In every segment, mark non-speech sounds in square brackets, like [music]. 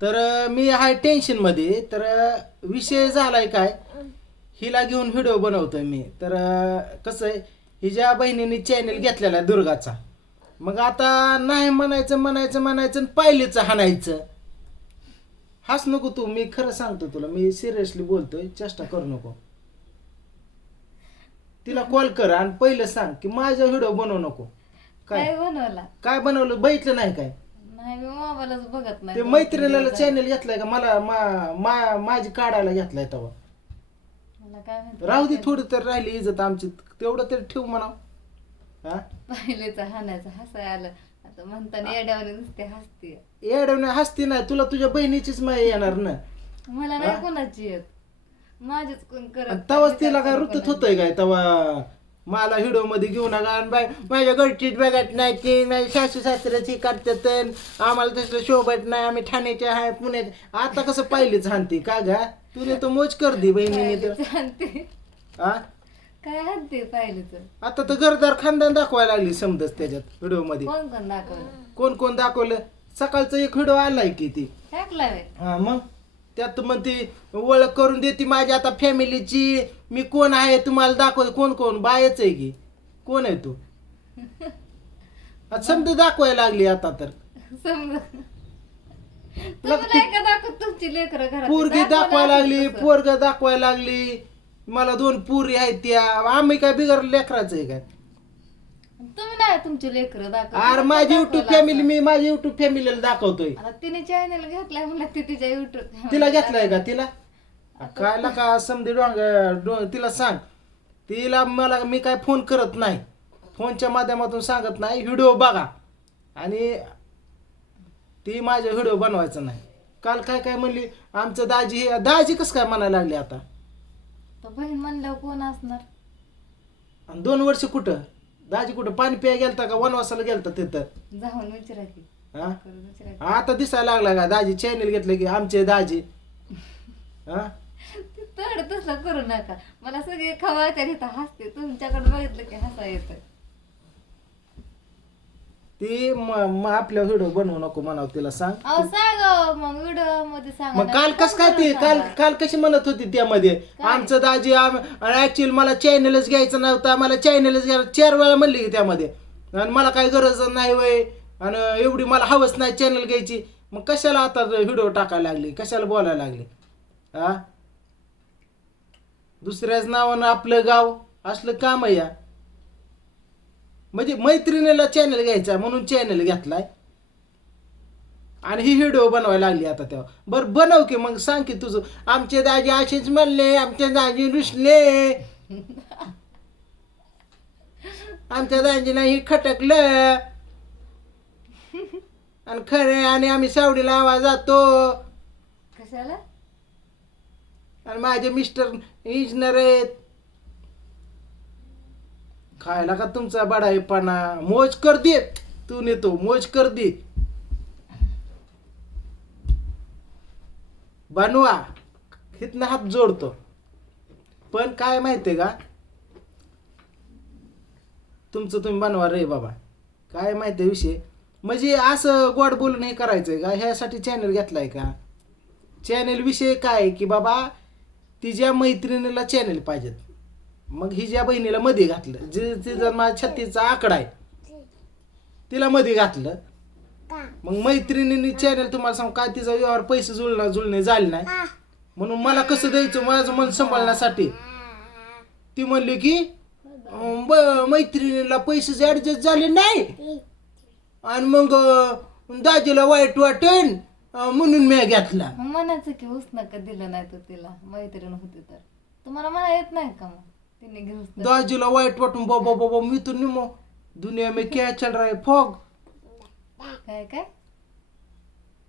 तर मी आहे टेन्शनमध्ये. तर विषय झालाय काय? हिला घेऊन व्हिडिओ बनवतोय मी. तर कसं आहे हिच्या बहिणीने चॅनेल घेतलेला आहे दुर्गाचा मग आता नाही म्हणायचं म्हणायचं म्हणायचं पाहिलेच हाणायचं. हाच नको तू मी खरं सांगतो तुला मी सिरियसली बोलतोय चेष्टा करू नको. तिला कॉल कर आणि पहिलं सांग की माझा व्हिडिओ बनवू नको. काय? काय बनवला? काय बनवलं? बघितलं नाही काय? नाही मी मोबाईलच बघत नाही ते दोन मैत्रिणीला चॅनल घेतलाय का? मला मा- मा- माझी काढायला घेतलाय तेव्हा. मला काय राहू दे थोडी तर राहिली इज्जत आमची. तेवढं तरी ठेव म्हणा. हा? पहिलेच हाणायचं हसाय आलं. आता म्हणताना येड्यावाने नुसते हसते येडवणे हसती नाही. तुला तुझ्या बहिणीचीच माय येणार ना. मला? नाही कोणाची येत. माझेच कोण आणि करत तेव्हाच तिला काय ऋतूत होतंय काय? तेव्हा मला व्हिडिओमध्ये घेऊ नका. आणि बाय माझ्या घरचीच बघत नाही ती माझ्या सासू सासऱ्याची करतात आम्हाला तसलं शोभत नाही. आम्ही ठाण्याचे आहे पुण्याचे आता कसं पाहिलेच हानती का गा? तुने तो मोज कर दी बहिणीने तर. हा काय पाहिलं तर आता तर घरदार खानदान दाखवायला लागली समजच त्याच्यात व्हिडिओमध्ये. कोण कोण दाखवलं? कोण कोण दाखवलं? सकाळचा एक व्हिडिओ आलाय की ती. हा मग? त्यात मग ती ओळख करून देते माझी आता फॅमिलीची. मी कोण आहे तुम्हाला दाखव कोण कोण? बायच आहे की. कोण आहे तू? [laughs] आता समजा दाखवायला लागली आता तर. दाखवत पोरगी दाखवायला लागली. पोरग दाखवायला लागली. मला दोन पुरी आहेत त्या. आम्ही काय बिगर लेकराचं आहे काय? तुम्ही नाही तुमची लेकरं अरे माझी युट्यूब फॅमिली मी माझी युट्यूब फॅमिलीला दाखवतोय. तिने चॅनल घेतलाय म्हणलं ती तिच्या युट्यूब तिला घेतलाय का? तिला? काय का समजे डोंग तिला सांग. तिला मला मी काय फोन करत नाही. फोनच्या माध्यमातून सांगत नाही. व्हिडिओ बघा. आणि ती माझा व्हिडिओ बनवायचा नाही. काल काय काय म्हणली? आमचं दाजी दाजी कसं काय म्हणायला लागली आता? बहीण म्हणल्यावर कोण असणार? दोन वर्ष कुठं? दाजी कुठं पाणी प्याय गेलता का? वनवासाला गेलता तिथं. जाऊन विचारा की हा? करून. आता दिसायला लागला का? दाजी चॅनल घेतलं की आमचे दाजी. हा? ते तड तसं करू नका. मला सगळे खवळत्या इथं हसते. तुमच्याकडे बघितलं की हसा येतं ती म- म- आपल्या व्हिडिओ बनवू नको म्हणावं तिला सांग. अहो सांगा मग व्हिडिओमध्ये सांगा मग काल कस काय ती काल काल कशी म्हणत होती त्यामध्ये? आमचं दाजी ऍक्च्युअली मला चॅनलच घ्यायचं नव्हता मला चॅनलच घ्यायला चार वेळा म्हणली की त्यामध्ये. आणि मला काही गरज नाही वय. आणि एवढी मला हवस नाही चॅनल घ्यायची. मग कशाला आता व्हिडिओ टाकायला लागली? कशाला बोलायला लागली? हा दुसऱ्याच नावानं आपलं गाव असलं काम आहे या. म्हणजे मैत्रिणीला चॅनल घ्यायचा म्हणून चॅनल घेतलाय. आणि ही व्हिडिओ बनवायला लागली आता तेव्हा. बरं बनव की मग सांग की तुझं. आमचे दाजी असेच म्हणले आमचे दाजी रुसले. आमच्या दाजीला ही खटकलं. आणि खरे आणि आम्ही सावडीला आवाज जातो. कशाला? आणि माझे मिस्टर इंजिनियर आहेत. खायला का तुमचा बडाईपणा? मोज कर दे तू नेतो मोज कर दे. बनवा हिथनं हात जोडतो. पण काय माहितीये का? तुमचं तुम्ही बनवा रे बाबा. काय माहितीये विषय? म्हणजे असं गोड बोलून हे करायचंय का? ह्यासाठी चॅनल घेतलाय का? चॅनल विषय काय आहे की बाबा तिच्या मैत्रिणीला चॅनल पाहिजेत. मग हिच्या बहिणीला मध्ये घातलं जे तिचा माझ्या छत्तीचा आकडा आहे तिला मध्ये घातलं. मग मैत्रिणीने चॅनल तुम्हाला सांग काय तिचा व्यवहार पैसे जुळणार जुळणे झाले नाही. म्हणून मला कसं द्यायचं माझं मन सांभाळण्यासाठी? ती म्हणली की मैत्रिणीला पैसे ऍडजस्ट झाले नाही आणि मग दाजीला वाईट वाटन म्हणून मी घेतला. म्हणायचं की उस का दिलं नाही तर तिला? मैत्रीण होती तर. तुम्हाला म्हणा येत नाही का मग? तिने घेऊन दाजीला वाईट वाटून बाबा बाबा मी तर निमो दुनिया में क्या चल रहा है? फॉग. काय काय?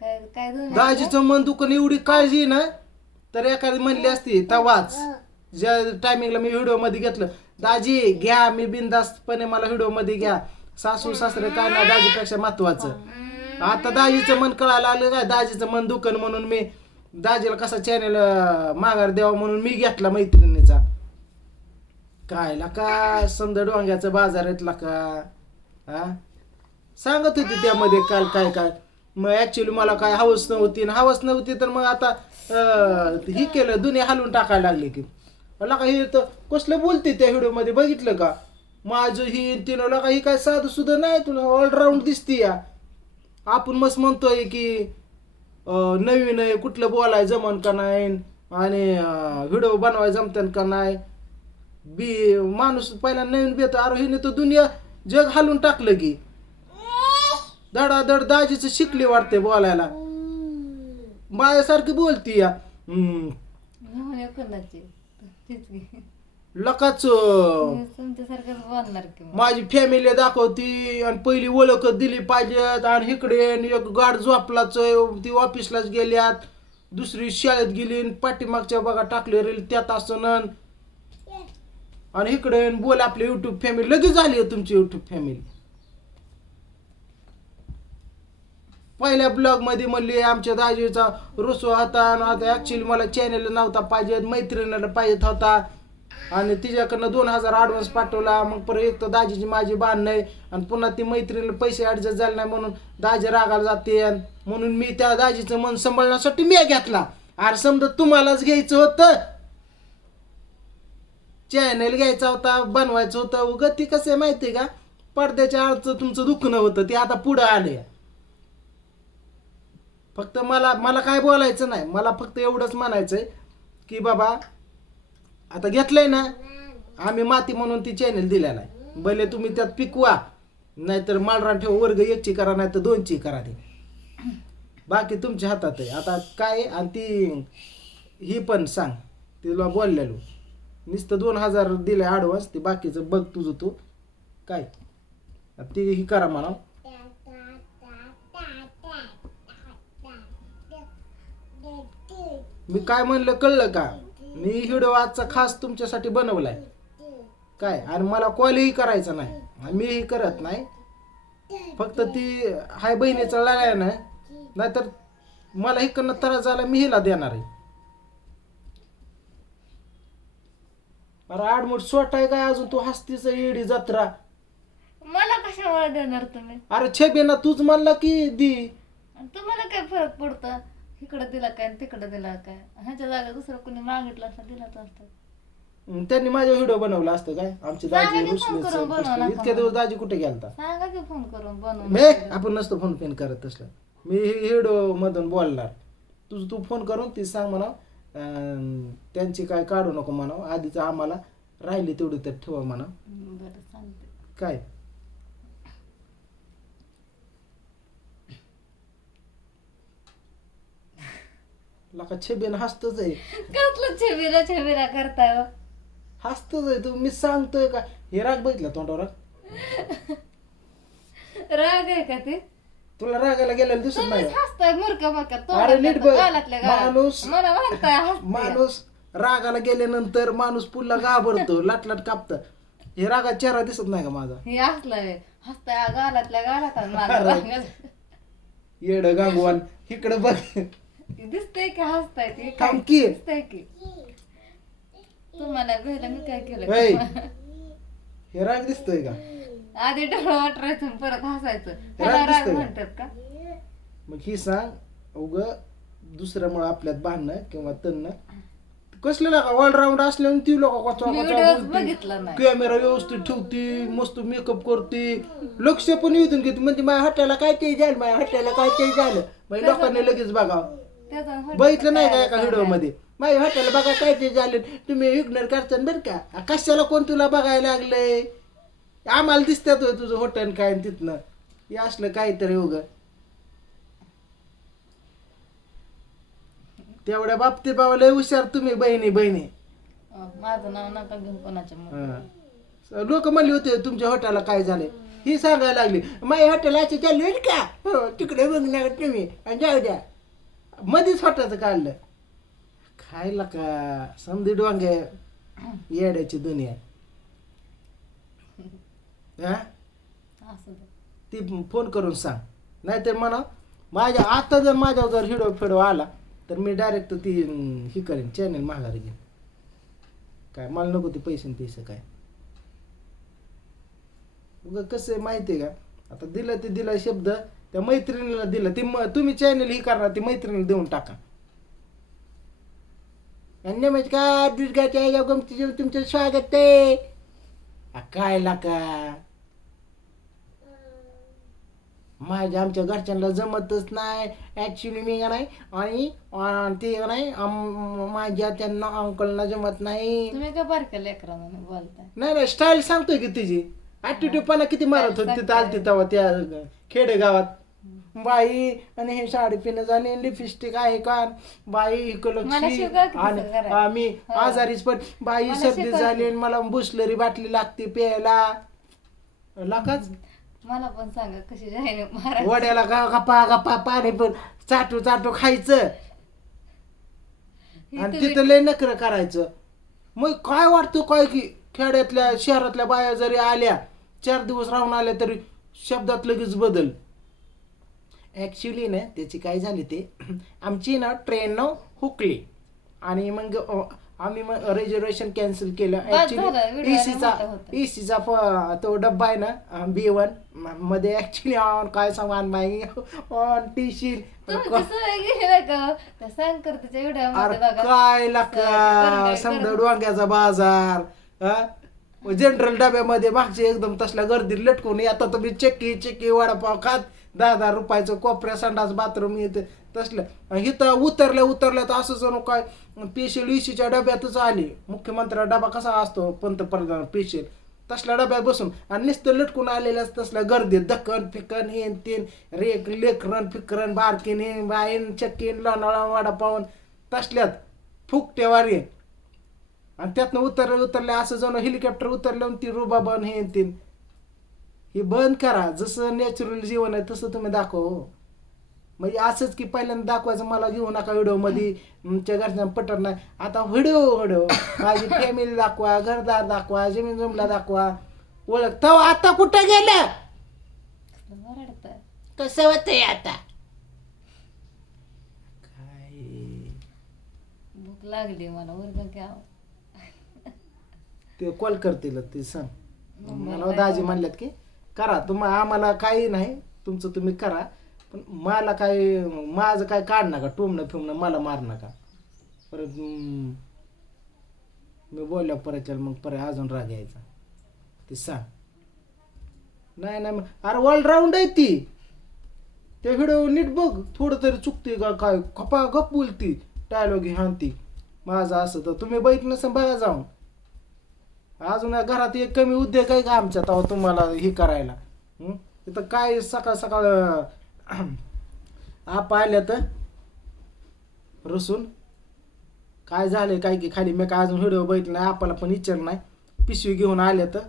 काय काय दोन दाजीचं मन दुकान एवढी काळजी ना? तर एखादी म्हणली असती तवाच. ज्या टायमिंगला मी व्हिडिओमध्ये घेतलं दाजी घ्या मी बिनधास्तपणे मला व्हिडिओमध्ये घ्या. सासू सासरे काय ना दाजीपेक्षा महत्वाचं. आता दाजीचं मन कळायला लागलं काय दाजीचं मन दुकान म्हणून मी दाजीला कसा चॅनेल माघार द्यावा म्हणून मी घेतला मैत्रिणीचा कायला का समजा डोंग्याचा बाजार येतला का? हा? सांगत होती त्यामध्ये काल काय काय. मग ॲक्च्युली मला काय हवस नव्हती आणि हवस नव्हती तर मग आता ही हे केलं दुनिया हलवून टाकायला लागली की मला का हे तर कसलं बोलते त्या व्हिडिओमध्ये? बघितलं का? माझं ही तिनं का ही काय साधं सुद्धा नाही तुला ऑलराऊंड दिसती या. आपण मस्त म्हणतोय की नवीन आहे कुठलं बोलाय जमन का नाही? आणि व्हिडिओ बनवाय जमतन का नाही? बी माणूस पहिला नवीन बेतो अरे हिने तर दुनिया जग हालून टाकलं की. धडाधड दाजीचं शिकली वाटते बोलायला. माझ्यासारखी बोलती या. लकाच. माझी फॅमिली दाखवती आणि पहिली ओळख दिली पाहिजेत. आणि इकडे एक गाड झोपलाच ती ऑफिसलाच गेल्यात. दुसरी शाळेत गेली पाठीमागच्या बघा टाकले रील त्यात असं आणि इकडे आणि बोल आपली युट्यूब फॅमिली लगेच झाली आहे तुमची युट्यूब फॅमिली पहिल्या ब्लॉगमध्ये म्हणली आमच्या दाजीचा रुसवा होता आणि आता ऍक्च्युली मला चॅनेल नव्हता पाहिजे मैत्रिणीला पाहिजेत होता. आणि तिच्याकडनं दोन हजार ॲडव्हान्स पाठवला. मग परत एक तर दाजीची माझी बाण नाही आणि पुन्हा ती मैत्रिणीला पैसे ॲडजस्ट झाले नाही म्हणून दाजी रागाला जाते. आणि म्हणून मी त्या दाजीचं मन सांभाळण्यासाठी मी घेतला. अरे समजा तुम्हालाच घ्यायचं होतं चॅनल घ्यायचा होता बनवायचं होतं. उगं ती कसं आहे माहिती आहे का? पडद्याच्या आडचं तुमचं दुखणं होतं ते आता पुढं आले फक्त मला मला काय बोलायचं नाही. मला फक्त एवढंच म्हणायचंय की बाबा आता घेतलंय ना आम्ही माती म्हणून ती चॅनल दिलेला आहे भले तुम्ही त्यात पिकवा नाहीतर मालरान ठेव वर्ग एकची करा नाही तर दोनची करा ते. बाकी तुमच्या हातात आहे. आता काय आणि ती ही पण सांग. तिला बोललेलो. नुसतं दोन हजार दिले ॲडव्हान्स ते बाकीचं बघ तुझं तू. काय? ती ही करा म्हणा. मी काय म्हणलं कळलं का? मी व्हिडिओ आजचा खास तुमच्यासाठी बनवलाय. काय? आणि मला कॉलही करायचा नाही. मीही करत नाही. फक्त ती हाय बहिणीचा लढाय ना. नाहीतर मला इकडनं त्रास झाला मी हिला देणार आहे. अरे सोट आहे काय अजून? तू हस्तीच येडी जत्रा. मला कशामुळे देणार तुम्ही? अरे छेबेना तूच म्हणला की दी. आणि तुम्हाला काय फरक पडतं? इकडं दिला काय आणि तिकडं दिला काय? ह्याच्या जागा दुसरं कोणी मागितलं असतं दिलाच असतं. त्यांनी माझा व्हिडिओ बनवला असतं काय? आमची दाजी सांगा की रुसलीच, फोन करून बनवा फुसली. नका इतक्या दिवस दाजी कुठे गेलता? सांगा की फोन करून बनवून मे आपण नसतो फोन पेन करत तसलं. मी व्हिडिओ मधून बोलणार. तुझ तू फोन करून ती सांग म्हणा त्यांची काय काढू नको म्हणा आधीच आम्हाला राहिली तेवढी तर ठेवा म्हणा बरं सांगते काय? लका छेबेन हसतच आहे. कसलं छेबिरा छेबिरा करताय हो? हसतच आहे तू. मी सांगतोय का? हे राग बघितला तोंडावर? राग आहे का ते? तुला रागायला गेलेलं दिसत नाही तुम्हीच हसताय मुरका मुरका अरे नीट बघ. गालातल्या गालात. माणूस- मला म्हणताय हसते. माणूस रागाला गेल्यानंतर माणूस पुन्हा घाबरतो लाटलाट कापत हे रागात चेहरा दिसत नाही का माझा हे हसलाय हसताय गालातल्या गालात आणि [laughs] माझं अरे. रागात. येड गांगवान इकडे बघ दिसतंय की हसताय ते थांब की. दिसतंय की तुम्हाला भेटलं मी काय. केलं हे राग दिसतोय का आधी डोळं वाटरायचं आणि परत हसायचं. राग त्याला राग दिसतोय. का? म्हणतात का? मग ही सांग उग दुसऱ्यामुळे आपल्यात बांधणं किंवा तणणं कसलं लागा ऑलराऊंड असल्यावर ती लोक मी व्हिडिओ बघितला नाही. कॅमेरा व्यवस्थित ठेवती मस्त मेकअप करते. लक्ष पण येऊन घेते. म्हणजे माझ्या हॉटेलला काय ते झालं? माझ्या हॉटेलला काय ते झालं? म्हणजे लोकांनी लगेच बघावं त्याचा हट- बघितलं नाही का एका व्हिडिओमध्ये माझ्या हॉटेल बघा काय ते झाले. तुम्ही इग्नोर करता बरं का. आ, कशाला कोण तुला बघायला लागलंय? आम्हाला दिसतात होय तुझं हॉटेल काय तिथनं. हे असलं काहीतरी उग. तेवढ्या बाबतीत बाबा लय हुशार तुम्ही बहिणी बहिणी. माझं नाव नका घेऊ कोणाच्या लोक म्हणले होते तुमच्या हॉटेलला काय झाले ही सांगायला लागली माझ्या हॉटेल असे चालले का? हो तिकडे बघणार तुम्ही आणि जाऊ द्या. मध्येच हॉटेलचं काढलं. खायला का? समधी डोंगे येड्याची दुनिया. हा. ती फोन करून सांग. नाहीतर म्हणा माझ्या आता जर माझ्यावर जर हिडो फिडो आला तर मी डायरेक्ट ती ही करेन चॅनल माघारी घेईन. काय मला नको ते पैसे न पैसे काय. उगा कसं आहे माहिती आहे का? आता दिलं ते दिला शब्द त्या मैत्रिणीला दिलं ती म- तुम्ही चॅनल ही करणार ती मैत्रिणीला देऊन टाका. आणि नमस्कार दुर्गाच्या या गमतीचं तुमचं स्वागत आहे. काय लाका? माझ्या आमच्या घरच्यांना जमतच नाही. ऍक्च्युली मी का नाही आणि ते का नाही माझ्या त्यांना अंकलना जमत नाही. तुम्ही काय बारक्या लेकरा म्हणून बोलताय? नाही नाही स्टाईल सांगतोय की तिची ऍटिट्यूडपणा किती मारत होती तिथं आलती तेव्हा त्या खेडेगावात. बाई आणि हे साडी पिणं झाली लिपस्टिक आहे का? बाई की आणि. आम्ही हो. आजारीच पण बाई सर्दी झाली मला बुसलरी बाटली लागते प्यायला. लाखाच? मला पण सांगा कशी महाराज. वड्याला गा- गप्पा गप्पा पाणी पण चाटू चाटू खायचं. आणि तिथं लय नकर करायचं. मग काय वाटतं काय की खेड्यातल्या शहरातल्या बाया जरी आल्या चार दिवस राहून आल्या तरी शब्दात लगेच बदल. ॲक्च्युली ना त्याची काय झाली ते आमची ना ट्रेन न हुकली. आणि मग आम्ही मग रिझर्वेशन कॅन्सल केलं. video एसीचा. एसीचा तो डब्बा आहे ना बी वनमध्ये ॲक्च्युली ऑन काय सांगा बाई ऑन टी शीट तुम्ही सवय गेली का त्या सांग करतेच्या व्हिडिओमध्ये अरे बघा. काय लाका समजा. डोंग्याचा बाजार. जनरल डब्यामध्ये मागचे एकदम तसल्या गर्दी लटकून आता तुम्ही. चक्की चिक्की वडापाव खात. दहा दहा रुपयाचं कोपऱ्या संडास बाथरूम येते तसलं. इथं उतरल्या उतरल्या तर असं जणू काय पेशल इशीच्या डब्यातच आली. मुख्यमंत्री डबा कसा असतो? पंतप्रधान पेशल. तसल्या डब्यात बसून. आणि नुसतं लटकून आलेल्याच तसल्या गर्दीत. दक्कन फिकन हेन तेन रेक लेकरन फिकरन बारकीन हेन बायन चक्कीन लोणावळा पाहून तसल्यात. फुकटे वारी आणि त्यातनं उतरले उतरले असं जाऊन हेलिकॉप्टर उतरलं ती रुबाबन हे तीन हे बंद करा. जसं नॅचरल जीवन आहे तसं तुम्ही दाखवा हो. म्हणजे असंच की पहिल्यांदा दाखवायचं मला घेऊ नका व्हिडिओमध्ये तुमच्या घरच्या पटत नाही. आता व्हिडिओ व्हिडिओ. माझी फॅमिली दाखवा घरदार दाखवा जमीन जमला दाखवा. ओळख. तेव्हा आता कुठं गेलं? कसं होतंय आता? काय? भूक लागली मला वर्ग घ्या. ते कॉल करतील ते सांग. मग मला दाजी म्हणल्यात की करा. तुम्हा आम्हाला काही नाही. तुमचं तुम्ही करा. पण मला काय माझं काय काढ नका. टोमणं फिमणं मला मार नका. परत मी बोलल्या परत मग परत अजून राग यायचा. ते सांग. नाही नाही मग- अरे ऑलराऊंड आहे ती. ते व्हिडिओ नीट बघ. थोडं तरी चुकते का काय? खपा गप बोलती. डायलॉग हानती माझं असं तर तुम्ही बघितलं नसं बघा जाऊन. अजून घरात एक कमी उद्योग आहे का आमच्या तेव्हा तुम्हाला हे करायला? हं? इथं काय सकाळ सकाळ आप आल्या तर रसून. काय झालंय काय की खाली मी काय अजून व्हिडिओ बघितला नाही आपल्याला पण विचार नाही. पिशवी घेऊन आल्या तर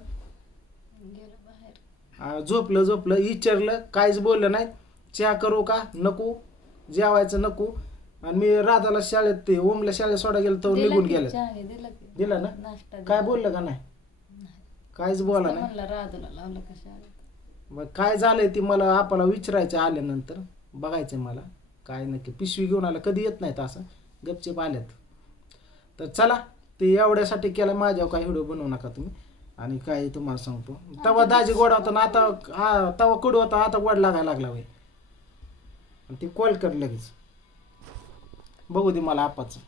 झोपलं झोपलं विचारलं काहीच बोललं नाही. चहा करू का? नको. जेवायचं नको. आणि मी राधाला शाळेत ते ओमला शाळेत सोडा गेलो तर निघून गेलं. दिला ना? नाश्ता काय दिला. बोललं का नाही? काहीच बोला नाही. म्हणलं राधूला लावलं कशा मग काय झालंय ते मला आपल्याला विचारायचं आल्यानंतर? बघायचं मला. काय नक्की? पिशवी घेऊन आलं. कधी येत नाहीत असं? गपचीप आल्यात. तर चला ते एवढ्यासाठी केलं माझ्यावर काही व्हिडिओ बनवू नका तुम्ही. आणि काय तुम्हाला सांगतो. तवा दाजी गोड होता ना आता हा तवा कडू होता आता गोड लागायला लागला वय आणि ते कॉल कर लगेच. बघू दे मला आपाचं.